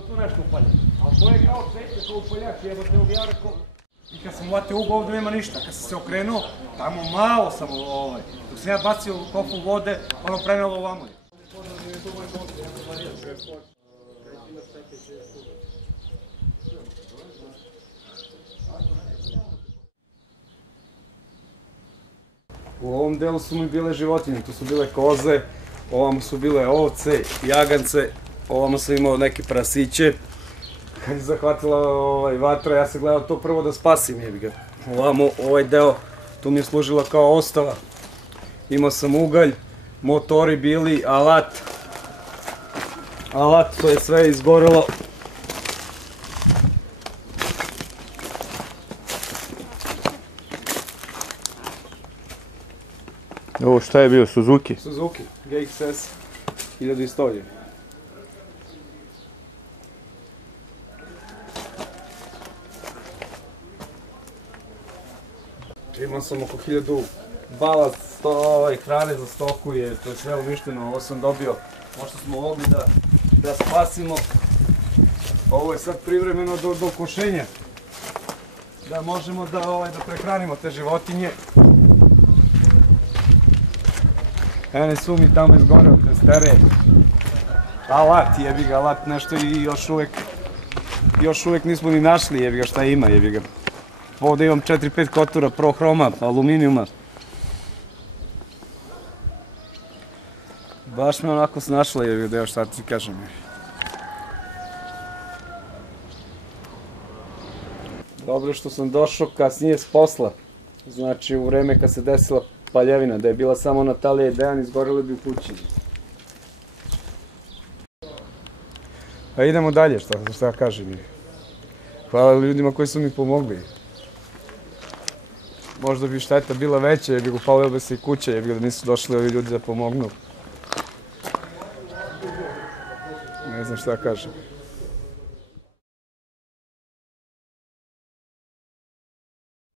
to tu nešto upalje. Ali to je kao cveće, kao upaljač, evo te ovdje ja rekao. I kad sam uvatio ugao ovdje nema ništa, kad sam se okrenuo, tamo malo sam dok sam ja bacio kofu vode, ono prenelo ovamo. U ovom delu su mi bile životinje, tu su bile koze, ovamo su bile ovce, jagance, ovamo sam imao neke prasiće. Kad je zahvatila vatra, ja sam gledao to prvo da spasim, jebi ga. Ovamo, ovaj deo, tu mi je služila kao ostava. Imao sam ugalj, motori bili, alat, to je sve izgorelo. Ovo šta je bio, Suzuki? Suzuki, GXS 1100. Imao sam oko 1000 bala hrane za stoku, to je sve uništeno, ovo sam dobio, možda smo mogli da spasimo. Ovo je sad privremeno do košenja, da možemo da prehranimo te životinje. Ene su mi tamo izgoreo testere, alat, jebi ga, alat nešto i još uvek nismo ni našli, jebi ga, šta ima, jebi ga. Ovdje imam 4-5 kotura prohroma, aluminijuma. Baš me onako snašla, jebi ga, šta ti kažem. Dobro što sam došao kasnije s posla, znači u vreme kad se desila paljevina, da je bila samo Natalija i Dejan, izgoreli bi u kući. A idemo dalje, šta kažem. Hvala ljudima koji su mi pomogli. Možda bi šteta bila veća, jer bi upalila bi se i kuća, jer bi nisu došli ovi ljudi da pomognu. Ne znam šta kažem.